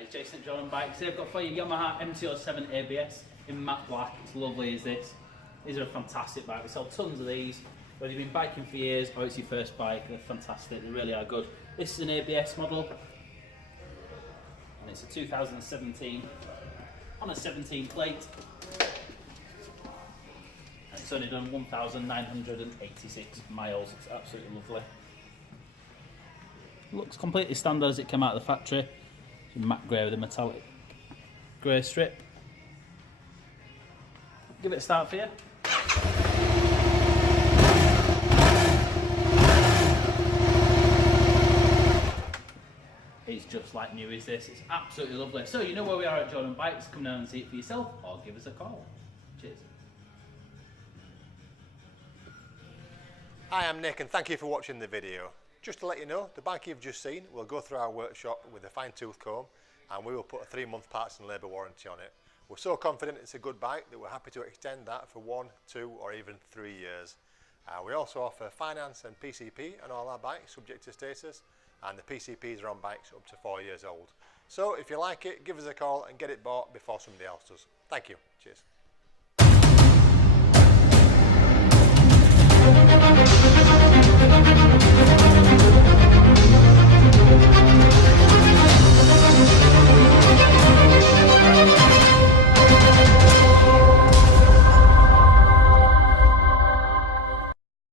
Hi, it's Jason at Jordanbikes. Today I've got for you Yamaha MT-07 ABS in matte black. It's lovely as this. These are a fantastic bike. We sell tons of these. Whether you've been biking for years or it's your first bike, they're fantastic. They really are good. This is an ABS model, and it's a 2017 on a 17 plate. And it's only done 1,986 miles. It's absolutely lovely. Looks completely standard as it came out of the factory. It's matte grey with a metallic grey strip. Give it a start for you. It's just like new is this. It's absolutely lovely. So you know where we are at Jordanbikes. Come down and see it for yourself or give us a call. Cheers. Hi, I'm Nick and thank you for watching the video. Just to let you know, the bike you've just seen will go through our workshop with a fine-tooth comb and we will put a 3-month parts and labour warranty on it. We're so confident it's a good bike that we're happy to extend that for 1, 2 or even 3 years. We also offer finance and PCP on all our bikes subject to status, and the PCPs are on bikes up to 4 years old. So if you like it, give us a call and get it bought before somebody else does. Thank you. Cheers.